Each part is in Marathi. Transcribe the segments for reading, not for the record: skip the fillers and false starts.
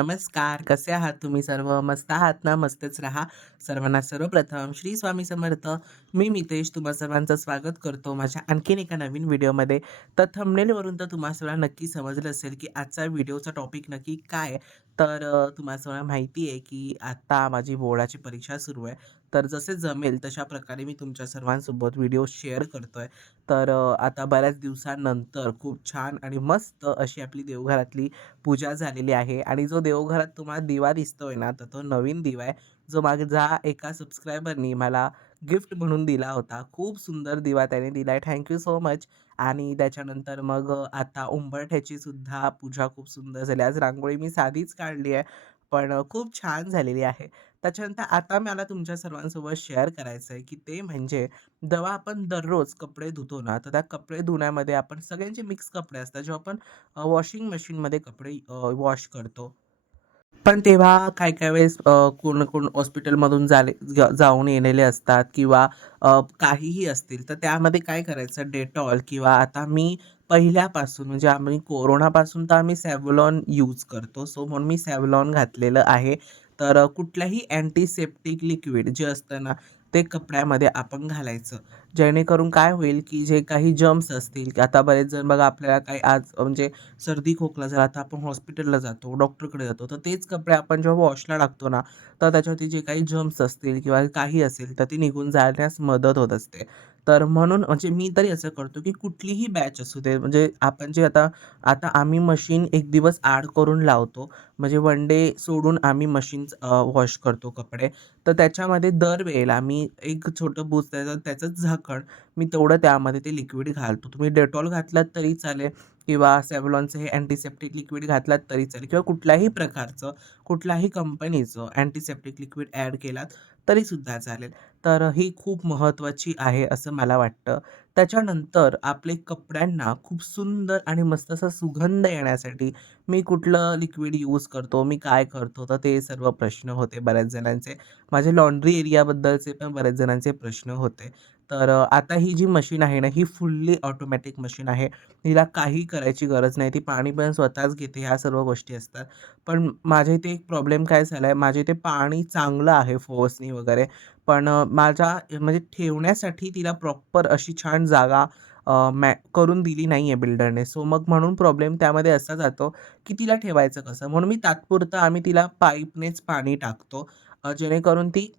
नमस्कार. कसे आहात तुम्ही सर्व? मस्त आहात ना? मस्तच राहा. सर्वांना सर्वप्रथम श्री स्वामी समर्थ. मी मितेश तुम्हा सर्वांचं स्वागत करतो माझ्या आणखीन एका नवीन व्हिडिओमध्ये. तर थंबनेलवरून तर तुम्हा सर्वांना नक्की समजलं असेल, की आजचा व्हिडिओचा टॉपिक नक्की काय आहे? तर तुम्हा सर्वांना माहिती आहे, की आता माझी बोर्डाची परीक्षा सुरू आहे. तर जसे जमेल तशा प्रकारे मी तुमच्या सर्वांसोबत व्हिडिओ शेअर करतोय. तर आता बऱ्याच दिवसानंतर खूप छान आणि मस्त अशी आपली देवघरातली पूजा झालेली आहे आणि जो देवघरात तुम्हाला दिवा दिसतोय ना, तर तो नवीन दिवा आहे, जो माझ्या एका सबस्क्रायबरनी मला गिफ्ट म्हणून दिला होता. खूप सुंदर दिवा त्याने दिलाय. Thank you so much. आणि त्याच्यानंतर मग आता उंबरठ्याची सुद्धा पूजा खूप सुंदर झाली. आज रांगोळी मी साधीच काढली आहे, पण खूप छान झालेली आहे. त्याच्यानंतर आता मला तुमच्या सर्वांसोबत शेअर करायचं आहे, की ते म्हणजे जेव्हा आपण दररोज कपडे धुतो ना, तर त्या कपडे धुण्यामध्ये आपण सगळ्यांचे मिक्स कपडे असतात. जेव्हा आपण वॉशिंग मशीनमध्ये कपडे वॉश करतो. पण तेव्हा काही-काही वेळेस कोण-कोण हॉस्पिटलमधून जाऊन येलेले असतात किंवा काहीही असतील, तर त्यामध्ये काय करायचं डेटॉल किंवा आता मी पहिल्यापासून म्हणजे आम्ही कोरोनापासून तर आम्ही सॅव्हलॉन यूज करतो. सो म्हणून मी सॅव्हलॉन घातलेलं आहे. तर कुठल्याही अँटिसेप्टिक लिक्विड जे असतं ना, ते कपड्यामध्ये आपण घालायचं. जेणेकरून काय होईल, की जे काही जर्म्स असतील, की आता बरेच जण बघा आपल्याला काही आज म्हणजे सर्दी खोकला झाला तर आपण हॉस्पिटलला जातो, डॉक्टरकडे जातो. तर तेच कपडे आपण जेव्हा वॉशला टाकतो ना, तर त्याच्यावरती जे काही जर्म्स असतील किंवा काही असेल, तर ती निघून जाण्यास मदत होत असते. तर म्हणून म्हणजे मी तरी असं करतो, की कुठलीही बॅच असू दे, म्हणजे आपण जे आता आता आम्ही मशीन एक दिवस आड करून लावतो. म्हणजे वन डे सोडून आम्ही मशीन वॉश करतो कपडे. तर त्याच्यामध्ये दरवेळेला मी एक छोटं बूच त्याचंच झाकण मी तेवढं त्यामध्ये ते लिक्विड घालतो. तुम्ही डेटॉल घातलात तरी चालेल किंवा Savlonचं हे अँटिसेप्टिक लिक्विड घातलात तरी चालेल किंवा कुठल्याही प्रकारचं, कुठल्याही कंपनीचं अँटिसेप्टिक लिक्विड ॲड केलात तरीसुद्धा चालेल. तर ही खूप महत्त्वाची आहे असं मला वाटतं. त्याच्यानंतर आपले कपड्यांना खूप सुंदर आणि मस्त असा सुगंध येण्यासाठी मी कुठलं लिक्विड यूज करतो, मी काय करतो, तर ते सर्व प्रश्न होते बऱ्याच जणांचे. माझे लॉन्ड्री एरियाबद्दलचे पण बऱ्याच जणांचे प्रश्न होते. तर आता ही जी मशीन आहे ना, ही फुल्ली ऑटोमॅटिक मशीन आहे. हिला काही करायची गरज नाही. ती पाणी पण स्वतःच घेते, ह्या सर्व गोष्टी असतात. पण माझ्या इथे एक प्रॉब्लेम काय झाला आहे, माझ्या इथे पाणी चांगलं आहे फोर्सनी वगैरे, पण माझ्या म्हणजे ठेवण्यासाठी तिला प्रॉपर अशी छान जागा करून दिली नाही आहे बिल्डरने. सो मग म्हणून प्रॉब्लेम त्यामध्ये असा जातो, की तिला ठेवायचं कसं? म्हणून मी तात्पुरतं आम्ही तिला पाईपनेच पाणी टाकतो. जेणेकरून ती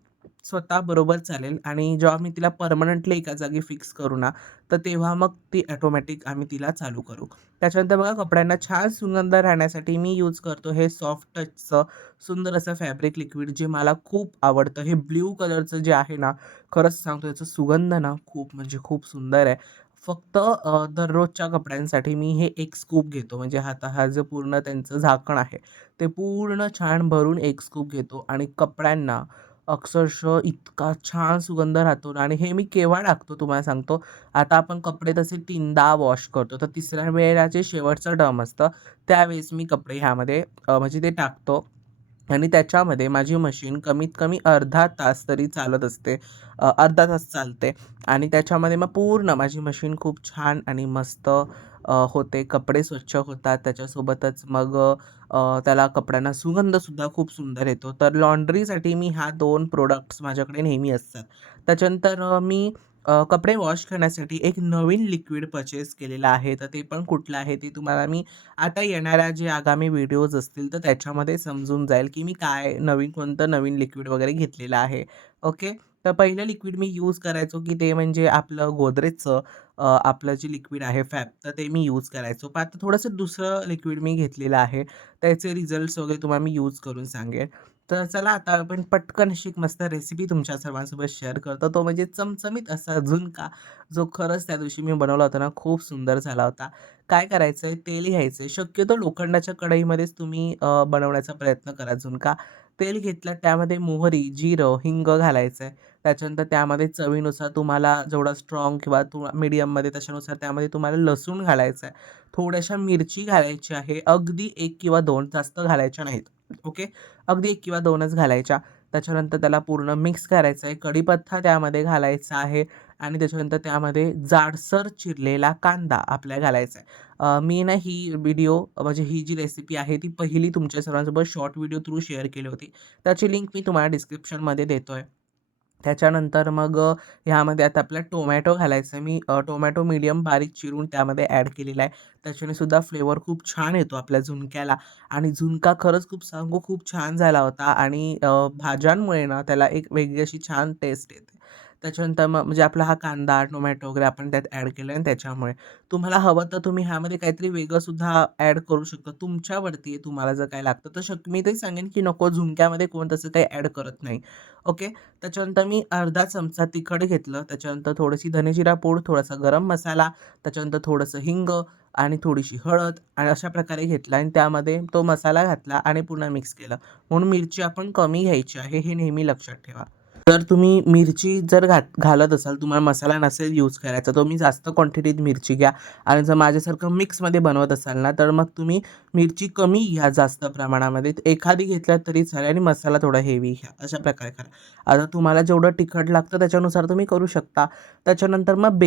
स्वतः बरोबर चालेल आणि जेव्हा मी तिला परमनंटली एका जागी फिक्स करू ना, तर तेव्हा मग ती ऑटोमॅटिक आम्ही तिला चालू करू. त्याच्यानंतर बघा कपड्यांना छान सुगंध राहण्यासाठी मी यूज करतो हे सॉफ्ट टचचं सुंदर असं फॅब्रिक लिक्विड जे मला खूप आवडतं. हे ब्लू कलरचं जे आहे ना, खरंच सांगतो याचा सुगंध ना खूप म्हणजे खूप सुंदर आहे. फक्त दररोजच्या कपड्यांसाठी मी हे एक स्कूप घेतो. म्हणजे आता हा जो पूर्ण त्यांचं झाकण आहे, ते पूर्ण छान भरून एक स्कूप घेतो आणि कपड्यांना अक्षरशः इतका छान सुगंध राहतो ना आणि हे मी केव्हा टाकतो तुम्हाला सांगतो. आता आपण कपडे तसे 3दा वॉश करतो, तर तिसऱ्या वेळेला जे शेवटचं टर्म असतं, त्यावेळेस मी कपडे ह्यामध्ये म्हणजे ते टाकतो आणि त्याच्यामध्ये माझी मशीन कमीत कमी अर्धा तास तरी चालत असते. अर्धा तास चालते आणि त्याच्यामध्ये मग पूर्ण माझी मशीन खूप छान आणि मस्त होते. कपडे स्वच्छ होतात. त्याच्यासोबतच मग त्याला कपड्यांना सुगंधसुद्धा खूप सुंदर येतो. तर लॉन्ड्रीसाठी मी ह्या 2 प्रॉडक्ट्स माझ्याकडे नेहमी असतात. त्याच्यानंतर मी कपडे वॉश करण्यासाठी एक नवीन लिक्विड पर्चेस केलेलं आहे. तर ते पण कुठलं आहे ते तुम्हाला मी आता येणाऱ्या जे आगामी व्हिडिओज असतील तर त्याच्यामध्ये समजून जाईल, की मी काय कोणतं नवीन लिक्विड वगैरे घेतलेलं आहे. ओके. तर पहिलं लिक्विड मी यूज करायचो, की ते म्हणजे आपलं गोदरेजचं आपलं जे लिक्विड आहे फॅब, तर ते मी यूज करायचो. पण आता थोडंसं दुसरं लिक्विड मी घेतलेलं आहे. त्याचे रिझल्ट्स वगैरे तुम्हाला मी यूज करून सांगेन. तर चला आता आपण पटकन अशी एक मस्त रेसिपी तुमच्या सर्वांसोबत शेअर करतो. तो म्हणजे चमचमीत असा झुणका, जो खरंच त्या दिवशी मी बनवला होता ना, खूप सुंदर झाला होता. काय करायचंय, तेल घ्यायचंय. शक्यतो लोखंडाच्या कढईमध्येच तुम्ही बनवण्याचा प्रयत्न करा झुणका. तेल घेतलं, त्यामध्ये मोहरी, जिरं, हिंग घालायचंय. त्याच्यानंतर त्यामध्ये चवीनुसार तुम्हाला जेवढा स्ट्राँग किंवा मीडियममध्ये त्याच्यानुसार त्यामध्ये तुम्हाला लसूण घालायचा आहे. थोड्याशा मिरची घालायची आहे. अगदी 1 किंवा 2 जास्त घालायच्या नाहीत. ओके. अगदी 1 किंवा 2च घालायच्या. त्याच्यानंतर त्याला पूर्ण मिक्स करायचं आहे. कढीपत्ता त्यामध्ये घालायचा आहे आणि त्याच्यानंतर त्यामध्ये जाडसर चिरलेला कांदा आपल्याला घालायचा आहे. मी ना ही व्हिडिओ म्हणजे ही जी रेसिपी आहे ती पहिली तुमच्या सर्वांसोबत शॉर्ट व्हिडिओ थ्रू शेअर केली होती. त्याची लिंक मी तुम्हाला डिस्क्रिप्शनमध्ये देतोय. त्याच्यानंतर मग ह्यामध्ये आता आपल्याला टोमॅटो घालायचा आहे. मी टोमॅटो मीडियम बारीक चिरून त्यामध्ये ॲड केलेला आहे. त्याच्याने सुद्धा फ्लेवर खूप छान येतो आपल्या झुणक्याला आणि झुणका खरंच खूप सांगू खूप छान झाला होता आणि भाज्यांमुळे ना त्याला एक वेगळी अशी छान टेस्ट येते. त्याच्यानंतर मग म्हणजे आपला हा कांदा, टोमॅटो वगैरे आपण त्यात ॲड केलं आणि त्याच्यामुळे. तुम्हाला हवं तर तुम्ही ह्यामध्ये काहीतरी वेगळं सुद्धा ॲड करू शकता. तुमच्यावरती आहे तुम्हाला जर काही लागतं तर मी तरी सांगेन की नको झुणक्यामध्ये कोण तसं काही ॲड करत नाही. ओके. त्याच्यानंतर मी अर्धा चमचा तिखट घेतलं, त्याच्यानंतर थोडीशी धने-जिरा पूड, थोडासा गरम मसाला, त्याच्यानंतर थोडंसं हिंग आणि थोडीशी हळद आणि अशा प्रकारे घेतला आणि त्यामध्ये तो मसाला घातला आणि पुन्हा मिक्स केलं. म्हणून मिरची आपण कमी घ्यायची आहे, हे नेहमी लक्षात ठेवा. जर तुम्ही मिरची जर घालत असाल, तुम्हाला मसाला नसेल यूज करायचा, तुम्ही जास्त क्वांटिटीत मिरची घ्या आणि जर माझ्यासारखं मिक्समध्ये बनवत असाल ना, तर मग तुम्ही मिरची कमी घ्या जास्त प्रमाणामध्ये. एखादी घेतल्यात तरी चालेल आणि मसाला थोडा हेवी घ्या. अशा प्रकारे करा. आता तुम्हाला जेवढं तिखट लागतं त्याच्यानुसार तुम्ही करू शकता. त्याच्यानंतर मग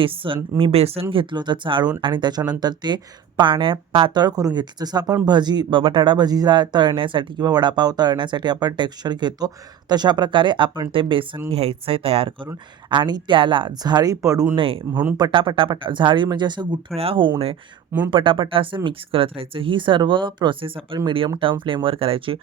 मी बेसन घेतलं होतं चाळून आणि त्याच्यानंतर ते पाण्यात पातळ करून घेतलं. जसं आपण बटाटा भजीला तळण्यासाठी किंवा वडापाव तळण्यासाठी आपण टेक्स्चर घेतो, तशा प्रकारे आपण ते बेसन घ्यायचं आहे तयार करून आणि त्याला झाळी पडू नये म्हणून पटापटा झाळी म्हणजे असं गुठळ्या होऊ नये म्हणून पटापटा असं मिक्स करत राहायचं. ही सर्व प्रोसेस आपण मीडियम टर्म फ्लेमवर करायची.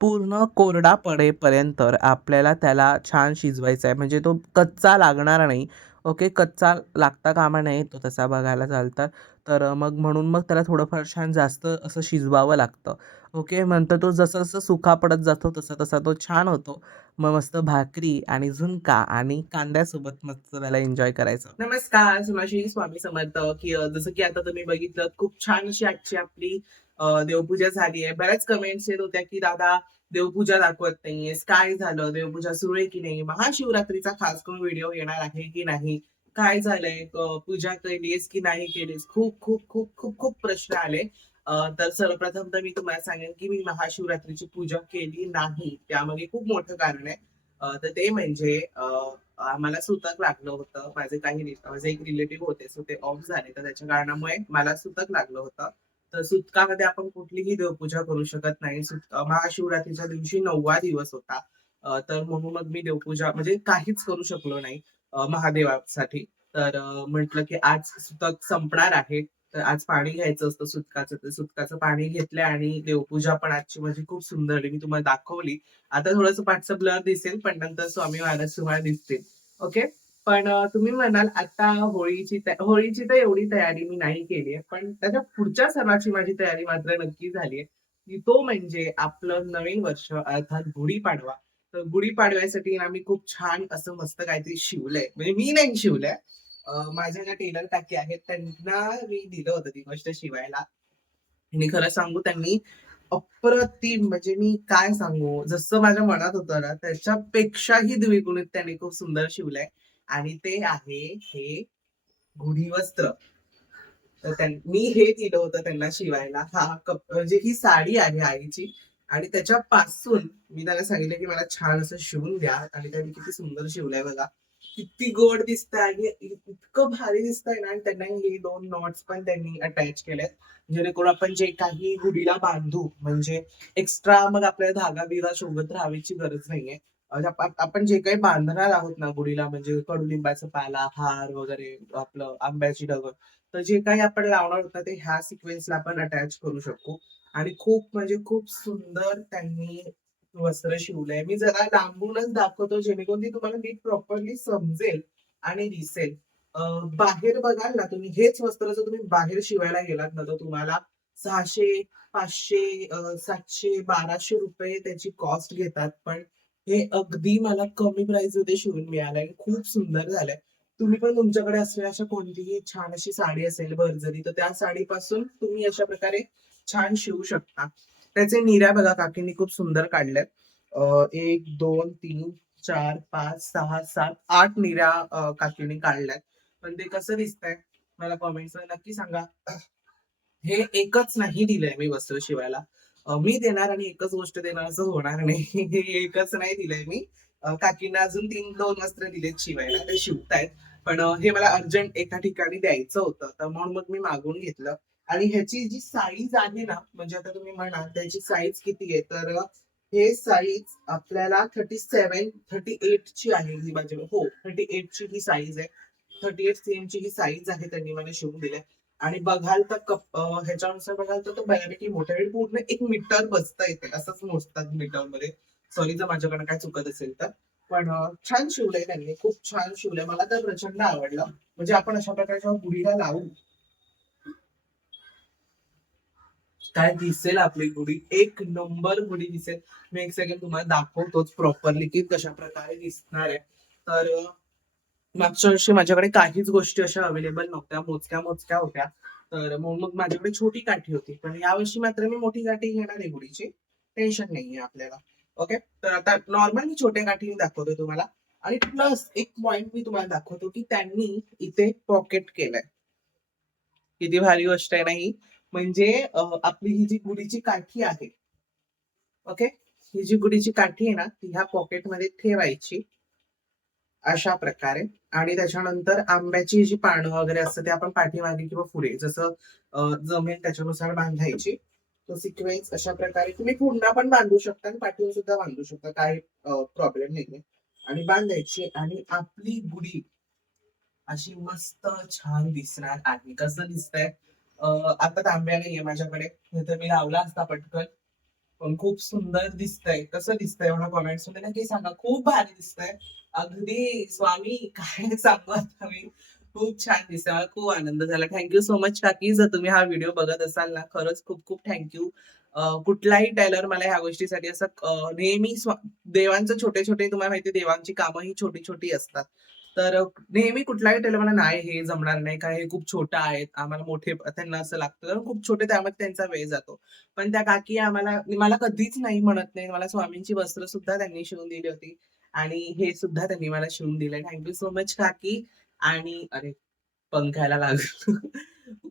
पूर्ण कोरडा पडेपर्यंत आपल्याला त्याला छान शिजवायचा आहे. म्हणजे तो कच्चा लागणार नाही. ओके. कच्चा लागता कामा नये तो तसा बघायला जाल तर. मग म्हणून मग त्याला थोडंफार छान जास्त असं शिजवावं लागतं. ओके. नंतर तो जसा-जसा सुका पडत जातो तसा-तसा तो छान होतो. मग मस्त भाकरी आणि झुणका आणि कांद्यासोबत मस्त त्याला एन्जॉय करायचं. नमस्कार, श्री स्वामी समर्थ, की जसं की आता तुम्ही बघितलं खूप छान अशी आजची आपली देवपूजा झाली आहे. बऱ्याच कमेंट्स येत होत्या, की दादा देवपूजा दाखवत नाहीयेस, काय झालं? देवपूजा सुरू आहे की नाही? महाशिवरात्रीचा खास करून व्हिडिओ येणार आहे की नाही? काय झालंय? पूजा केलीस की नाही केलीस? खूप खूप खूप खूप खूप प्रश्न आले. तर सर्वप्रथम तर मी तुम्हाला सांगेन की मी महाशिवरात्रीची पूजा केली नाही. त्यामागे खूप मोठं कारण आहे. तर ते म्हणजे आम्हाला सुतक लागलं होतं. माझे एक रिलेटिव्ह होते, सो ते ऑफ झाले. तर त्याच्या कारणामुळे मला सुतक लागलं होतं. तर सुतकामध्ये आपण कुठलीही देवपूजा करू शकत नाही. महाशिवरात्रीच्या दिवशी 9वा दिवस होता. तर म्हणून मग मी देवपूजा म्हणजे काहीच करू शकलो नाही महादेवासाठी. तर म्हटलं की आज सुतक संपणार आहे. तर आज पाणी घ्यायचं असतं सुतकाचं. तर सुतकाचं पाणी घेतलं आणि देवपूजा पण आजची माझी खूप सुंदर झाली. मी तुम्हाला दाखवली. आता थोडंसं पाठचं ब्लर दिसेल, पण नंतर स्वामी महाराज तुम्हाला दिसतील. ओके. पण तुम्ही म्हणाल आता होळीची तर एवढी तयारी मी नाही केली आहे. पण त्याच्या पुढच्या सणाची माझी तयारी मात्र नक्की झाली आहे, की तो म्हणजे आपलं नवीन वर्ष अर्थात गुढीपाडवा. तर गुढीपाडव्यासाठी ना मी खूप छान असं मस्त काहीतरी शिवलंय. म्हणजे मी नाही शिवलंय. माझ्या ज्या टेलर काकी आहेत त्यांना मी दिलं होतं ती गोष्ट शिवायला. आणि खरं सांगू त्यांनी अप्रतिम म्हणजे मी काय सांगू, जसं माझ्या मनात होतं ना, त्याच्यापेक्षाही द्विगुणित त्यांनी खूप सुंदर शिवलंय आणि ते आहे हे गुढी वस्त्र. तर मी हे दिलं होतं त्यांना शिवायला. म्हणजे ही साडी आहे आईची आणि त्याच्यापासून मी त्यांना सांगितलं, की मला छान असं शिवून द्या आणि त्यांनी किती सुंदर शिवलंय बघा. किती गोड दिसतंय आणि इतकं भारी दिसतंय ना आणि त्यांना हे 2 नॉट्स पण त्यांनी अटॅच केलेत. जेणेकरून आपण जे काही गुढीला बांधू म्हणजे एक्स्ट्रा मग आपल्याला धागा-बिगा शोधत राहायची गरज नाहीये. आपण जे काही बांधणार आहोत ना गुढीला म्हणजे कडुलिंबाचा पाला, हार वगैरे आपलं आंब्याची डगर तर जे काही आपण लावणार होतं ते ह्या सिक्वेन्सला आपण अटॅच करू शकू आणि खूप म्हणजे खूप सुंदर त्यांनी वस्त्र शिवलंय. मी जरा लांबूनच दाखवतो जेणेकरून ती तुम्हाला नीट प्रॉपरली समजेल आणि दिसेल. बाहेर बघाल ना तुम्ही हेच वस्त्र जर तुम्ही बाहेर शिवायला गेलात ना तर तुम्हाला 600, 500, 700, 1200 रुपये त्याची कॉस्ट घेतात. पण हे अगदी मला कमी प्राईसमध्ये शिवून मिळालंय. खूप सुंदर झालंय. तुम्ही पण तुमच्याकडे असलेली अशा कोणतीही छान अशी साडी असेल भरजरी, तर त्या साडीपासून तुम्ही अशा प्रकारे छान शिवू शकता. त्याचे निर्या बघा काकींनी खूप सुंदर काढल्यात. 1, 2, 3, 4, 5, 6, 7, 8 निर्या काकींनी काढल्यात. पण ते कसं दिसतंय? मला कमेंट्समध्ये नक्की सांगा. हे एकच नाही दिलंय मी वस्त्र शिवायला. मी देणार आणि एकच गोष्ट देणार असं होणार नाही. हे एकच नाही दिलंय मी. काकींना अजून 2 वस्त्र दिलेत शिवायला. ते शिवतायत. पण हे मला अर्जंट एका ठिकाणी द्यायचं होतं, तर म्हणून मग मी मागवून घेतलं. आणि ह्याची जी साईज आहे ना, म्हणजे आता तुम्ही म्हणाल त्याची साईज किती आहे, तर हे साईज आपल्याला 38 ची आहे ही माझ्याकडे. हो, 38 ची ही साईज आहे. 38 सीएम ची ही साईज आहे, त्यांनी मला शिवून दिल्या. आणि बघाल तर ह्याच्यानुसार बघाल तर तो बऱ्यापैकी मोठा आहे. पूर्ण 1 मीटर बसता येते, असंच मोजतात मीटरमध्ये. सॉरी जर माझ्याकडनं काय चुकत असेल तर. पण छान शिवलंय त्यांनी, खूप छान शिवलंय. मला तर प्रचंड आवडलं. म्हणजे आपण अशा प्रकारच्या गुढीला लावू, काय दिसेल आपली गुढी, एक नंबर गुढी दिसेल. मी एक सेकंड तुम्हाला दाखवतोच प्रॉपरली की कशा प्रकारे दिसणार आहे. तर मागच्या वर्षी माझ्याकडे काहीच गोष्टी अशा अवेलेबल नव्हत्या, मोजक्या मोजक्या होत्या. तर मग माझ्याकडे छोटी काठी होती. पण यावर्षी मात्र मी मोठी काठी घेणार आहे गुढीची. टेन्शन नाहीये आपल्याला. ओके. तर आता नॉर्मल मी छोट्या काठीने दाखवतोय तुम्हाला. आणि प्लस एक पॉइंट मी तुम्हाला दाखवतो की त्यांनी इथे पॉकेट केलंय. किती भारी गोष्ट आहे ना ही. म्हणजे आपली ही जी गुढीची काठी आहे, ओके, ही जी गुढीची काठी आहे ना, ती ह्या पॉकेटमध्ये ठेवायची अशा प्रकारे. आणि त्याच्यानंतर आंब्याची जी पानं वगैरे असतं ते आपण पाठीमागे किंवा पुढे जसं जमेल त्याच्यानुसार बांधायची. तो सिक्वेन्स अशा प्रकारे तुम्ही पुन्हा पण बांधू शकता आणि पाठीवर सुद्धा बांधू शकता, काही प्रॉब्लेम नाहीये. आणि बांधायची आणि आपली गुढी अशी मस्त छान दिसणार आहे. कसं दिसतंय? आता तांब्या नाहीये माझ्याकडे, नाहीतर मी लावला असता पटकन. पण खूप सुंदर दिसतंय. कसं दिसतंय मला कमेंट्स मध्ये नक्की सांगा. खूप भारी दिसतंय. अगदी स्वामी काय सांगू आता मी. खूप छान दिसतंय. मला खूप आनंद झाला. थँक सो मच काकी. जर तुम्ही हा व्हिडिओ बघत असाल ना, खरंच खूप खूप थँक कुठलाही टेलर मला ह्या गोष्टीसाठी असं नेहमी देवांचं छोटे-छोटे, तुम्हाला माहिती आहे देवांची कामं ही छोटी-छोटी असतात. तर नेहमी कुठलाही टेलर मला नाही हे जमणार नाही, काय हे खूप छोटं आहेत. आम्हाला मोठे त्यांना असं लागतं. कारण खूप छोटे त्यामध्ये त्यांचा वेळ जातो. पण त्या काकी आम्हाला मला कधीच नाही म्हणत नाही. मला स्वामींची वस्त्र सुद्धा त्यांनी शिवून दिली होती. आणि हे सुद्धा त्यांनी मला शिवून दिलंय. थँक सो मच काकी. आणि अरे पंखायला लागलं.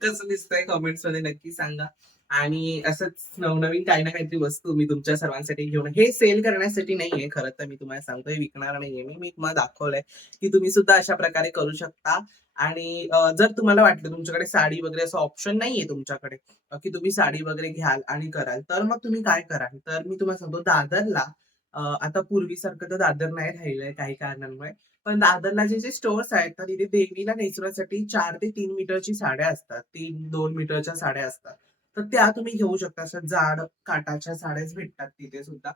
कसं दिसतंय कमेंट्समध्ये नक्की सांगा. आणि असंच नवनवीन काही ना काहीतरी वस्तू मी तुमच्या सर्वांसाठी घेऊन हे सेल करण्यासाठी नाहीये खरं तर मी तुम्हाला सांगतोय, विकणार नाहीये मी. मी तुम्हाला दाखवलंय, की तुम्ही सुद्धा अशा प्रकारे करू शकता. आणि जर तुम्हाला वाटलं तुमच्याकडे साडी वगैरे असं ऑप्शन नाहीये तुमच्याकडे, की तुम्ही साडी वगैरे घ्याल आणि कराल, तर मग तुम्ही काय कराल? तर मी तुम्हाला सांगतो दादरला आता पूर्वीसारखं तर दादर नाही राहिलंय काही कारणांमुळे. पण दादरला जे स्टोअर्स आहेत, तर तिथे देवीला नेसवण्यासाठी 4 ते 3 मीटरची साड्या असतात. 3-2 मीटरच्या साड्या असतात. तर त्या तुम्ही घेऊ शकता. अशा जाड काठाच्या साड्याच भेटतात तिथे सुद्धा.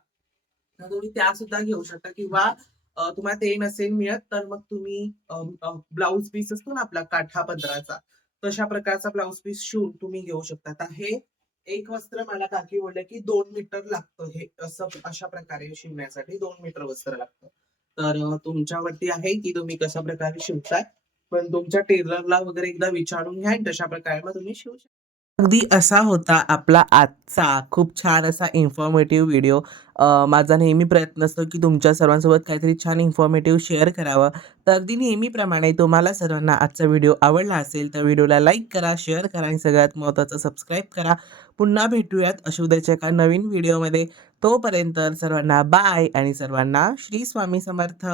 तर तुम्ही त्या सुद्धा घेऊ शकता. किंवा तुम्हाला ते नसेल मिळत, तर मग तुम्ही ब्लाउज पीस असतो ना आपला काठा पदराचा, तशा प्रकारचा ब्लाउज पीस शिवून तुम्ही घेऊ शकता. आता हे एक वस्त्र मला काकी बोलले, की 2 मीटर लागतं हे असं अशा प्रकारे शिवण्यासाठी 2 मीटर वस्त्र लागतं. तर तुमच्यावरती आहे, की तुम्ही कशा प्रकारे शिवताय. पण तुमच्या टेलरला वगैरे एकदा विचारून घ्या आणि तशा प्रकारे मग तुम्ही शिवू शकता. अगदी असा होता आपला आजचा खूप छान असा इन्फॉर्मेटिव्ह व्हिडिओ. माझा नेहमी प्रयत्न असतो की तुमच्या सर्वांसोबत काहीतरी छान इन्फॉर्मेटिव्ह शेअर करावं. तर अगदी नेहमीप्रमाणे तुम्हाला सर्वांना आजचा व्हिडिओ आवडला असेल तर व्हिडिओला लाईक करा, शेअर करा आणि सगळ्यात महत्त्वाचं सबस्क्राईब करा. पुन्हा भेटूयात अशा उद्याच्या एका नवीन व्हिडिओमध्ये. तोपर्यंत सर्वांना बाय आणि सर्वांना श्री स्वामी समर्थ.